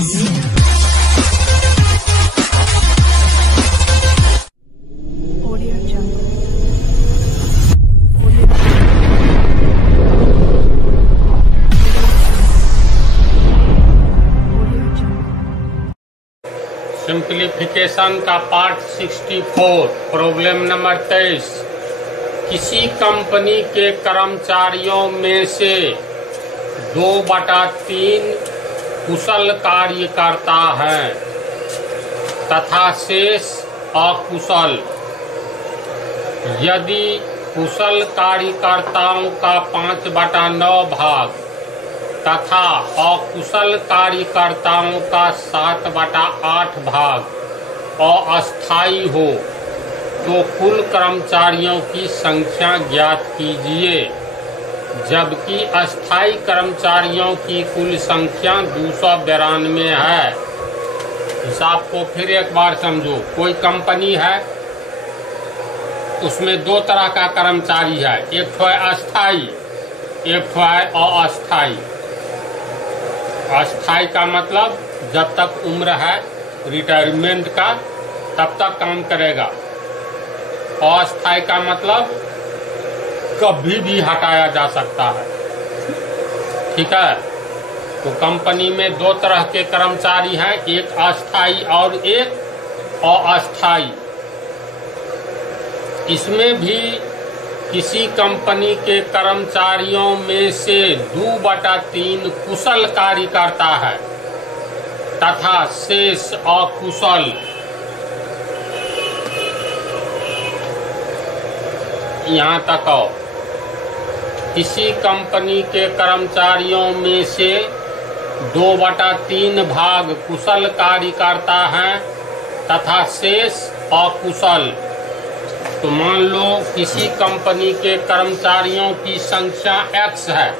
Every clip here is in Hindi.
सिंप्लीफिकेशन का पार्ट 64 प्रॉब्लम नंबर 23। किसी कंपनी के कर्मचारियों में से 2/3 कुशल कार्यकर्ता हैं तथा शेष अकुशल। यदि कुशल कार्यकर्ताओं का 5/9 भाग तथा अकुशल कार्यकर्ताओं का 7/8 भाग अस्थायी हो तो कुल कर्मचारियों की संख्या ज्ञात कीजिए। जबकि अस्थायी कर्मचारियों की कुल संख्या 292 है। हिसाब को फिर एक बार समझो। कोई कंपनी है, उसमें 2 तरह का कर्मचारी है, एक तो है अस्थायी, एक तो है अस्थायी। अस्थायी का मतलब जब तक उम्र है रिटायरमेंट का तब तक काम करेगा। अस्थायी का मतलब कभी भी हटाया जा सकता है। ठीक है, तो कंपनी में 2 तरह के कर्मचारी हैं, एक अस्थायी और एक अस्थायी। इसमें भी किसी कंपनी के कर्मचारियों में से 2/3 कुशल कार्यकर्ता है तथा शेष अकुशल। यहाँ तक आओ। किसी कंपनी के कर्मचारियों में से 2/3 भाग कुशल कार्यकर्ता हैं तथा शेष अकुशल। तो मान लो किसी कंपनी के कर्मचारियों की संख्या X है।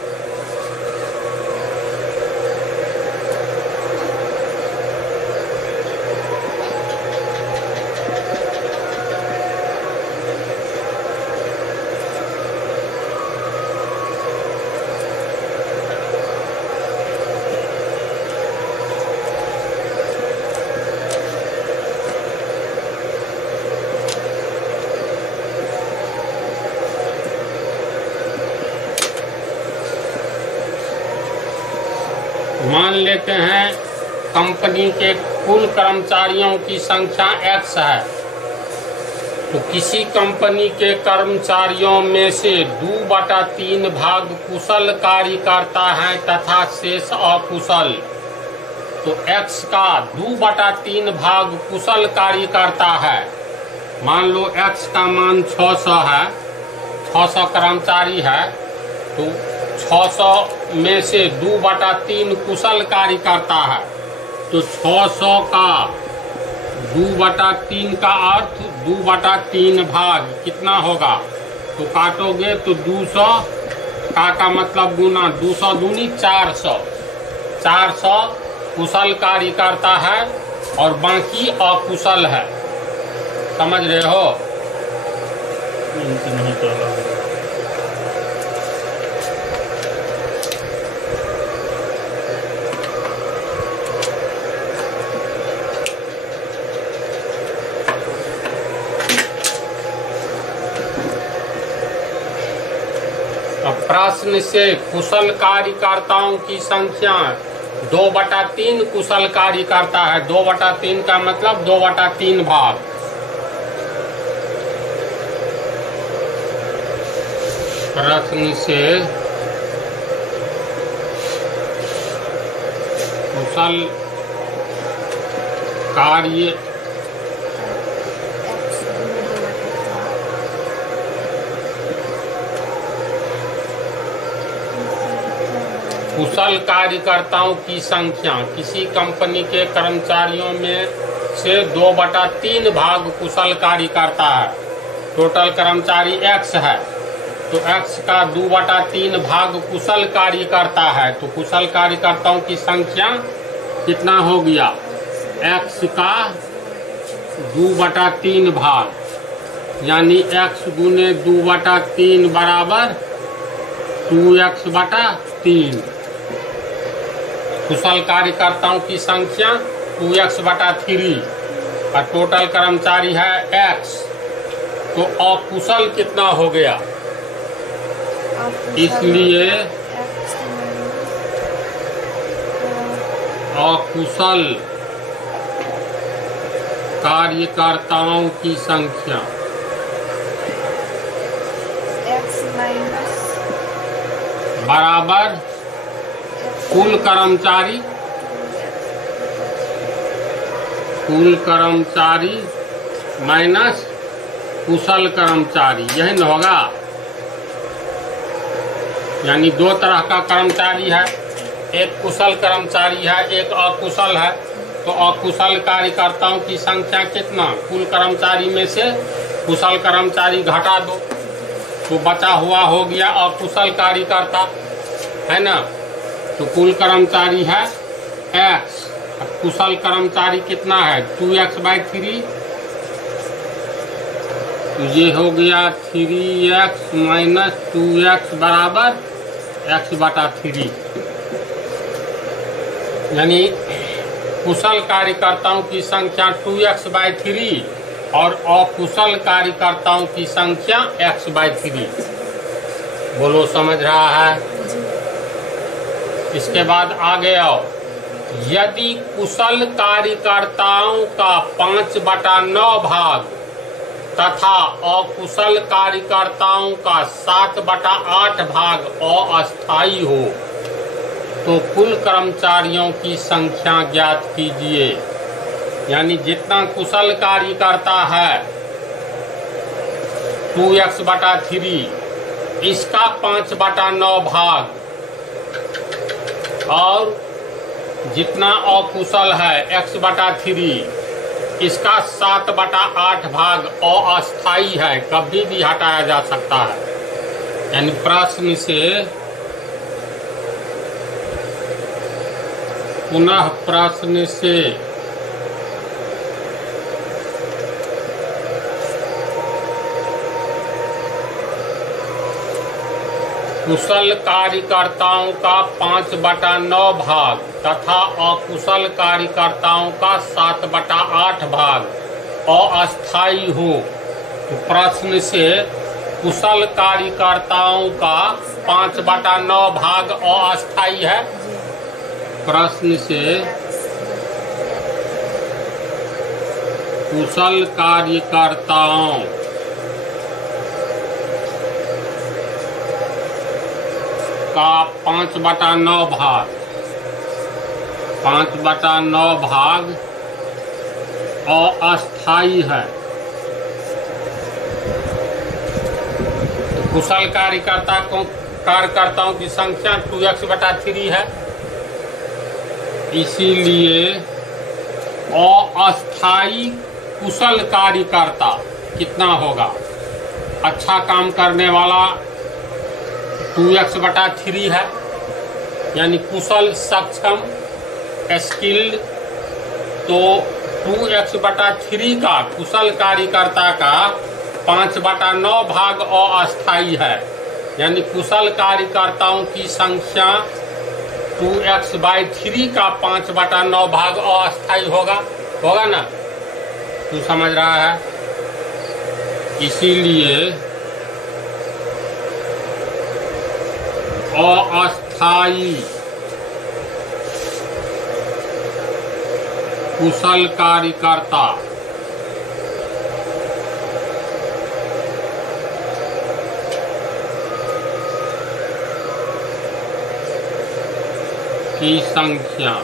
मान लेते हैं कंपनी के कुल कर्मचारियों की संख्या X है। तो किसी कंपनी के कर्मचारियों में से 2/3 भाग कुशल कार्यकर्ता हैं तथा शेष अकुशल। तो X का 2/3 भाग कुशल कार्यकर्ता है। मान लो X का मान 600 है, 600 कर्मचारी है। तो 600 में से 2/3 कुशल कार्यकर्ता है। तो 600 का 2/3 का अर्थ 2/3 भाग कितना होगा? तो काटोगे तो 200 का मतलब गुना 200 दूनी 400। 400 कुशल कार्यकर्ता है और बाकी अकुशल है। समझ रहे हो? प्रश्न से कुशल कार्यकर्ताओं की संख्या 2/3 कुशल कार्यकर्ता है। 2/3 का मतलब 2/3 भाग। प्रश्न से कुशल कार्य कुशल कार्यकर्ताओं की संख्या। किसी कंपनी के कर्मचारियों में से 2/3 भाग कुशल कार्यकर्ता है। टोटल कर्मचारी X है, तो X का 2/3 भाग कुशल कार्यकर्ता है। तो कुशल कार्यकर्ताओं की संख्या कितना हो गया? X का 2/3 भाग, यानी X गुने 2/3 बराबर 2x/3। कुशल कार्यकर्ताओं की संख्या 2x/3 और टोटल कर्मचारी है x, तो अकुशल कितना हो गया? इसलिए अकुशल कार्यकर्ताओं की संख्या बराबर कुल कर्मचारी माइनस कुशल कर्मचारी, यही न होगा। यानी दो तरह का कर्मचारी है, एक कुशल कर्मचारी है, एक अकुशल है। तो अकुशल कार्यकर्ताओं की संख्या कितना? कुल कर्मचारी में से कुशल कर्मचारी घटा दो तो बचा हुआ हो गया अकुशल कार्यकर्ता, है ना। तो कुल कर्मचारी है x, कुशल कर्मचारी कितना है? 2x/3। तो ये हो गया 3x माइनस 2x बराबर x/3। यानी कुशल कार्यकर्ताओं की संख्या 2x/3 और अकुशल कार्यकर्ताओं की संख्या x/3। बोलो, समझ रहा है? इसके बाद आगे आओ। यदि कुशल कार्यकर्ताओं का 5/9 भाग तथा अकुशल कार्यकर्ताओं का 7/8 भाग अस्थायी हो तो कुल कर्मचारियों की संख्या ज्ञात कीजिए। यानी जितना कुशल कार्यकर्ता है 2x/3, इसका 5/9 भाग और जितना अकुशल है x/3, इसका 7/8 भाग अस्थायी है, कभी भी हटाया जा सकता है। यानी प्रश्न से पुनः प्रश्न से कुशल कार्यकर्ताओं का 5/9 भाग तथा अकुशल कार्यकर्ताओं का 7/8 भाग अस्थायी हो तो प्रश्न से कुशल कार्यकर्ताओं का 5/9 भाग अस्थायी है। प्रश्न से कुशल कार्यकर्ताओं का 5/9 भाग अस्थायी है। तो कुशल कार्यकर्ताओं की संख्या 2x/3 है, इसीलिए अस्थायी कुशल कार्यकर्ता कितना होगा? अच्छा काम करने वाला 2x/3 है, यानी कुशल सक्षम स्किल्ड। तो 2x/3 का कुशल कार्यकर्ता का 5/9 भाग अस्थायी है, यानी कुशल कार्यकर्ताओं की संख्या 2x/3 का 5/9 भाग अस्थायी होगा ना। तू समझ रहा है? इसीलिए अस्थायी कुशल कार्यकर्ता की संख्या,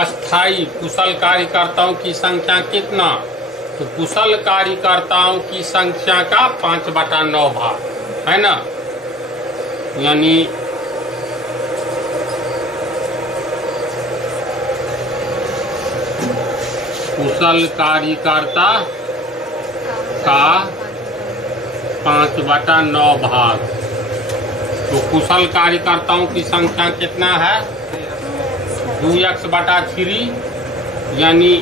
अस्थायी कुशल कार्यकर्ताओं की संख्या कितना? तो कुशल कार्यकर्ताओं की संख्या का 5/9 भाग, है ना। यानी कुशल कार्यकर्ता का 5/9 भाग। तो कुशल कार्यकर्ताओं की संख्या कितना है? 2x/3, यानी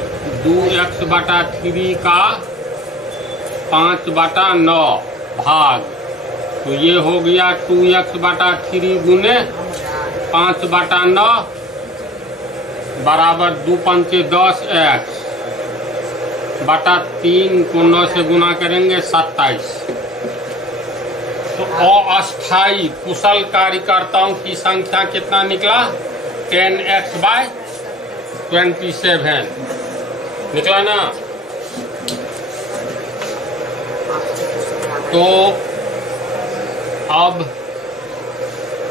2x/3 का 5/9 भाग। तो ये हो गया 2x/3 गुने 5/9 बराबर 2 पंचे 10x बटा 3 को 9 से गुना करेंगे 27। तो अस्थायी कुशल कार्यकर्ताओं की संख्या कितना निकला? 10x/27 निकला ना। तो अब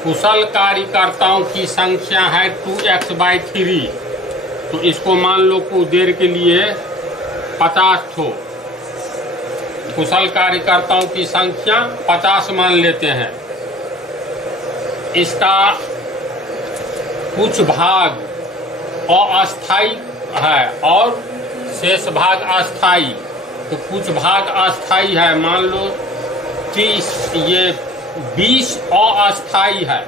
कुशल कार्यकर्ताओं की संख्या है 2x/3। तो इसको मान लो कुछ देर के लिए 50 ठो कुशल कार्यकर्ताओं की संख्या 50 मान लेते हैं। इसका कुछ भाग अस्थायी है और शेष भाग अस्थायी। तो कुछ भाग अस्थायी है, मान लो 30, ये 20 अस्थायी है।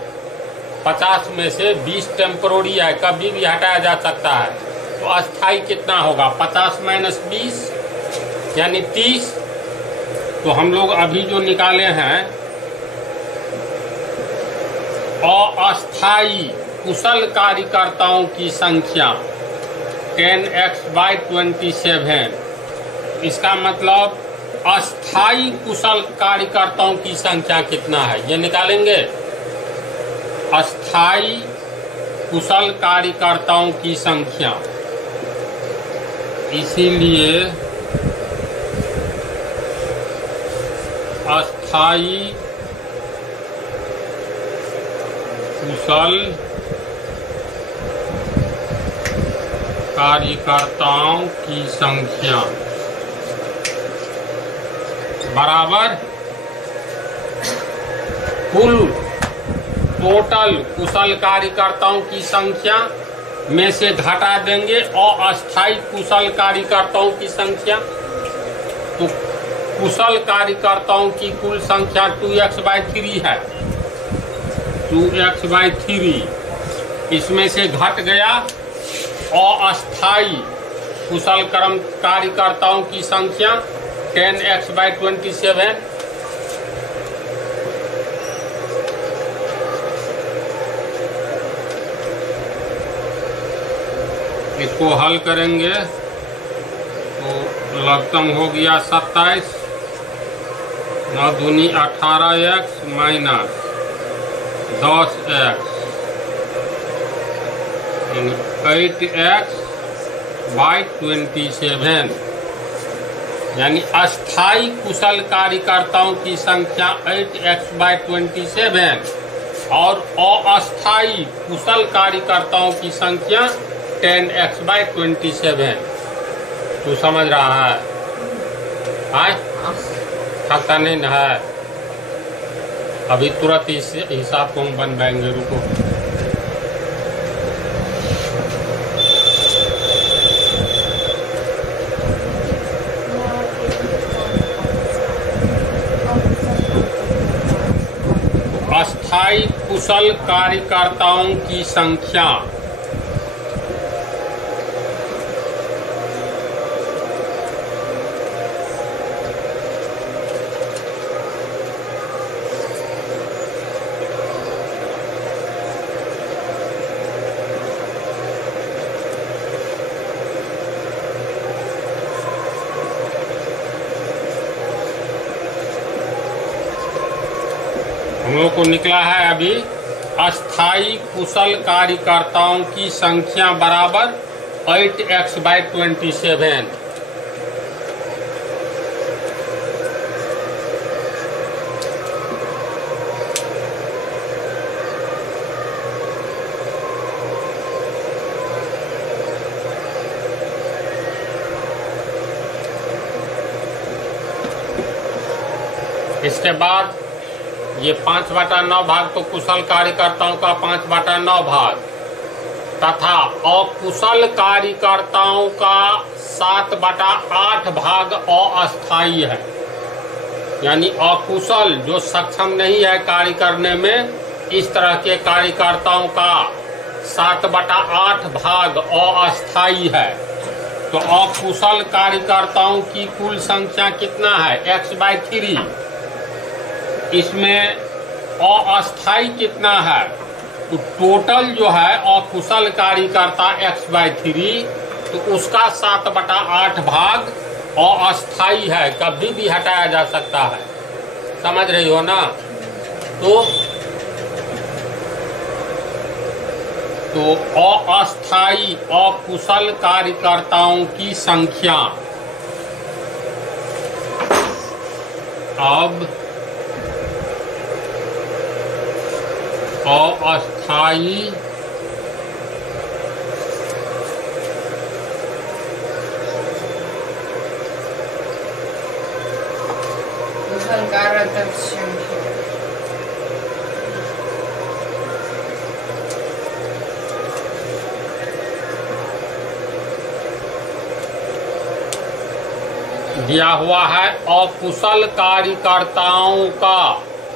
50 में से 20 टेम्पोररी है, कभी भी हटाया जा सकता है। तो अस्थायी कितना होगा? 50 - 20 यानी 30। तो हम लोग अभी जो निकाले हैं अस्थायी कुशल कार्यकर्ताओं की संख्या 10x/27। इसका मतलब अस्थायी कुशल कार्यकर्ताओं की संख्या कितना है ये निकालेंगे। अस्थायी कुशल कार्यकर्ताओं की संख्या, इसीलिए अस्थायी कुशल कार्यकर्ताओं की संख्या बराबर कुल टोटल कुशल कार्यकर्ताओं की संख्या में से घटा देंगे अस्थायी कुशल कार्यकर्ताओं की संख्या। तो कुशल कार्यकर्ताओं की कुल संख्या 2x/3 है। 2x/3 इसमें से घट गया अस्थायी कुशल कार्यकर्ताओं की संख्या 10x/27। इसको हल करेंगे तो लघुत्तम हो गया 27, 9 दूनी 18x माइनस 10x 8x/27 यानी अस्थायी कुशल कार्यकर्ताओं की संख्या 8x/27 और अस्थायी कुशल कार्यकर्ताओं की संख्या 10x/27। तू समझ रहा है? थकता नहीं ना है? अभी तुरंत इस हिसाब को हम बनवाएंगे, रुको। अस्थायी कुशल कार्यकर्ताओं की संख्या हम लोग को निकला है अभी अस्थायी कुशल कार्यकर्ताओं की संख्या बराबर 8x/27। इसके बाद ये 5/9 भाग तो कुशल कार्यकर्ताओं का 5/9 भाग तथा अकुशल कार्यकर्ताओं का 7/8 भाग अस्थायी है। यानी अकुशल जो सक्षम नहीं है कार्य करने में, इस तरह के कार्यकर्ताओं का 7/8 भाग अस्थायी है। तो अकुशल कार्यकर्ताओं की कुल संख्या कितना है? x/3। इसमें अस्थायी कितना है? तो टोटल जो है अकुशल कार्यकर्ता x/3, तो उसका 7/8 भाग अस्थाई है, कभी भी हटाया जा सकता है। समझ रही हो ना? तो अस्थाई अकुशल कार्यकर्ताओं की संख्या अब अस्थाई दिया हुआ है अकुशल कार्यकर्ताओं का,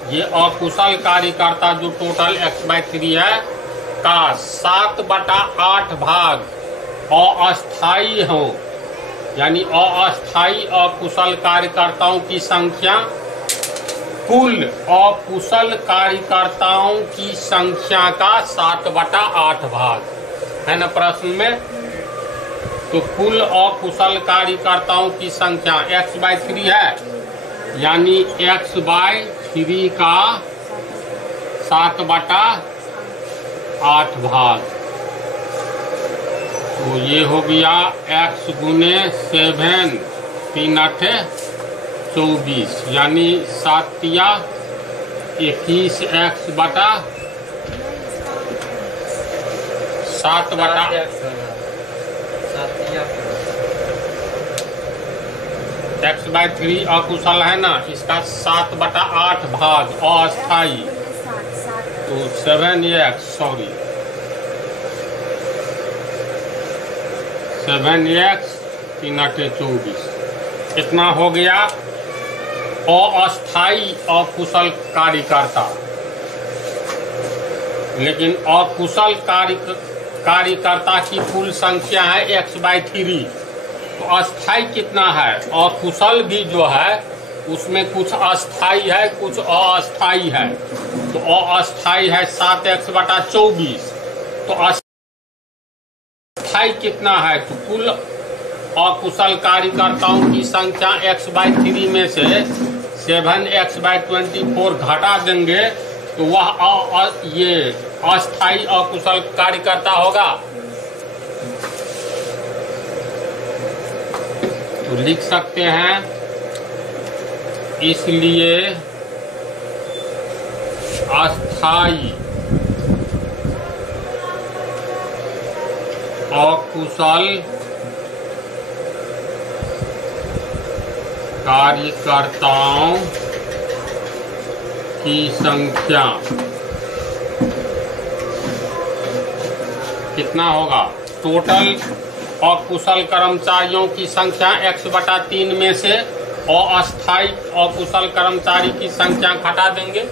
ये अकुशल कार्यकर्ता जो टोटल x/3 है का 7/8 भाग अस्थाई हो, यानी अस्थाई अकुशल कार्यकर्ताओं की संख्या कुल अकुशल कार्यकर्ताओं की संख्या का 7/8 भाग है ना प्रश्न में। तो कुल अकुशल कार्यकर्ताओं की संख्या x/3 है, यानी x/3 का 7/8 भाग। तो ये हो गया x गुने 7, 3 8 24, यानी 7 या 21 x/7/8 x/3 अकुशल है ना, इसका 7/8 भाग अस्थाई, तो 7x 3 8 24 कितना हो गया अस्थाई अकुशल कार्यकर्ता। लेकिन अकुशल कार्यकर्ता की कुल संख्या है x/3, तो अस्थाई कितना है? अकुशल भी जो है उसमें कुछ अस्थाई है कुछ अस्थाई है, तो अस्थाई है 7x/24, तो अस्थाई कितना है? तो कुल अकुशल कार्यकर्ताओं की संख्या x/3 में से 7x/24 घटा देंगे, तो वह ये अस्थाई अकुशल कार्यकर्ता होगा। तो लिख सकते हैं, इसलिए अस्थाई अकुशल कार्यकर्ताओं की संख्या कितना होगा? टोटल अकुशल कर्मचारियों की संख्या x/3 में से अस्थाई अकुशल कर्मचारी की संख्या घटा देंगे,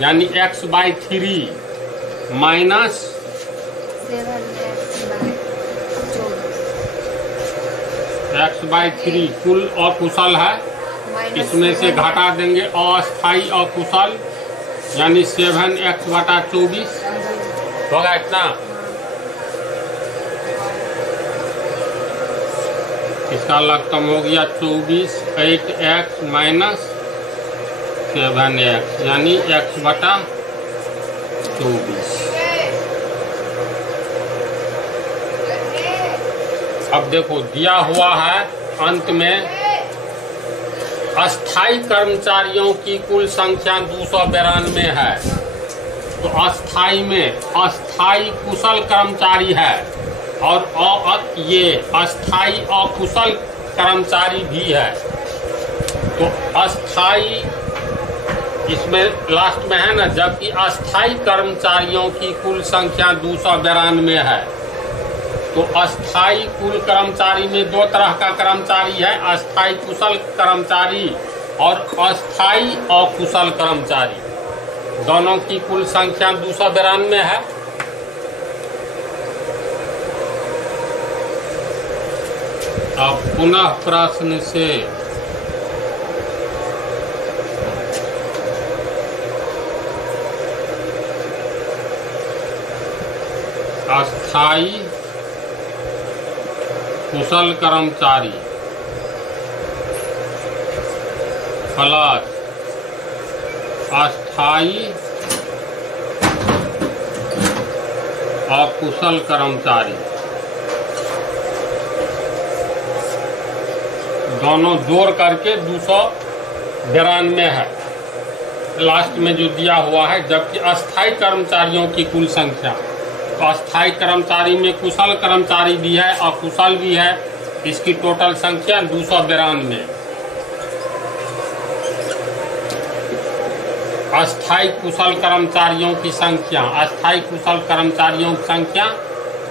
यानी x/3 माइनस x/3 कुल अकुशल है, इसमें से घटा देंगे अस्थाई अकुशल, यानी 7x/24 होगा इतना। इसका लघुत्तम हो गया 24, 8x माइनस 7x, यानी x/24। अब देखो दिया हुआ है अंत में अस्थाई कर्मचारियों की कुल संख्या 292 है। तो अस्थाई में अस्थाई कुशल कर्मचारी है और ये अस्थाई अकुशल कर्मचारी भी है। तो अस्थाई इसमें लास्ट में है ना, जबकि अस्थाई कर्मचारियों की कुल संख्या 292 है। तो अस्थाई कुल कर्मचारी में दो तरह का कर्मचारी है, अस्थाई कुशल कर्मचारी और अस्थाई अकुशल कर्मचारी। दोनों की कुल संख्या 292 है। अब पुनः प्रश्न से अस्थाई कुशल कर्मचारी प्लस अस्थाई अकुशल कर्मचारी, दोनों जोड़ करके 292 है लास्ट में जो दिया हुआ है। जबकि अस्थाई कर्मचारियों की कुल संख्या, तो अस्थाई कर्मचारी में कुशल कर्मचारी भी है अकुशल भी है, इसकी टोटल संख्या 292। अस्थाई कुशल कर्मचारियों की संख्या, अस्थाई कुशल कर्मचारियों की संख्या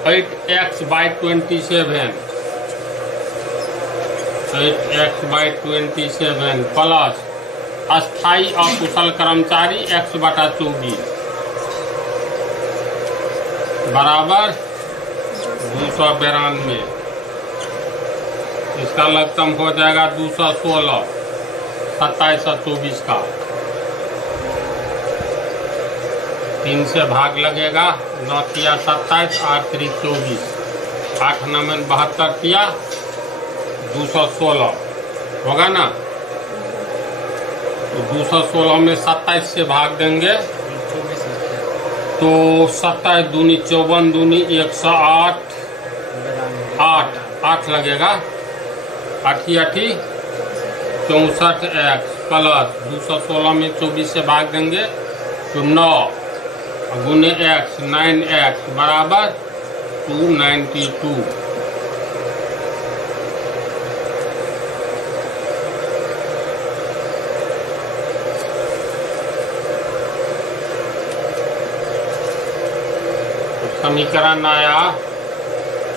8x/27, 8x/27 प्लस अस्थाई अकुशल कर्मचारी x/24 बराबर 292। इसका लघुत्तम हो जाएगा 216, 27 और 24 का 3 से भाग लगेगा, 9 तिया 27, 8 3 24, 8 9 72 तिया 216 होगा ना। तो 216 में 27 से भाग देंगे तो 27 दूनी 54 दूनी 108, 8 लगेगा, 8 64x प्लस 216 में 24 से भाग देंगे तो 9 गुने x 9x बराबर 292। समीकरण आया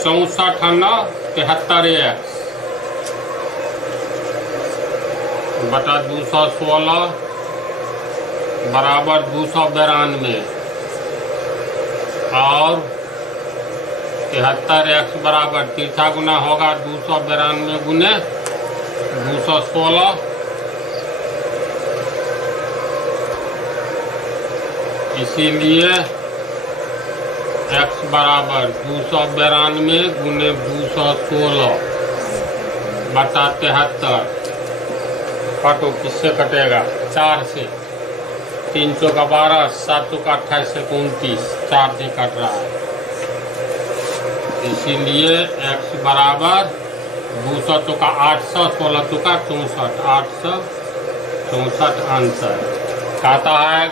6473x बटा 216 बराबर 292 और 73x बराबर तीर्था गुना होगा 292 गुने 216, इसीलिए x बराबर 292 गुने 216 बटा 73। काटो, किससे कटेगा? 4 से, 3 चौका 12, 7 चौका 28 से 29, 4 से कट रहा है। इसीलिए x बराबर 200 चौका 800, 16 चौका 64, 864 आंसर। कहता है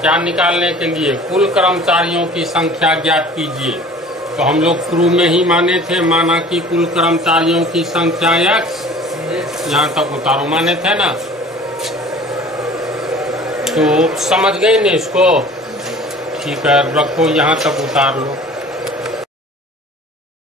क्या निकालने के लिए? कुल कर्मचारियों की संख्या ज्ञात कीजिए। तो हम लोग शुरू में ही माने थे, माना कि कुल कर्मचारियों की संख्या x, यहाँ तक उतारो माने थे ना। तो समझ गए ना इसको? ठीक है, रखो, यहाँ तक उतार लो।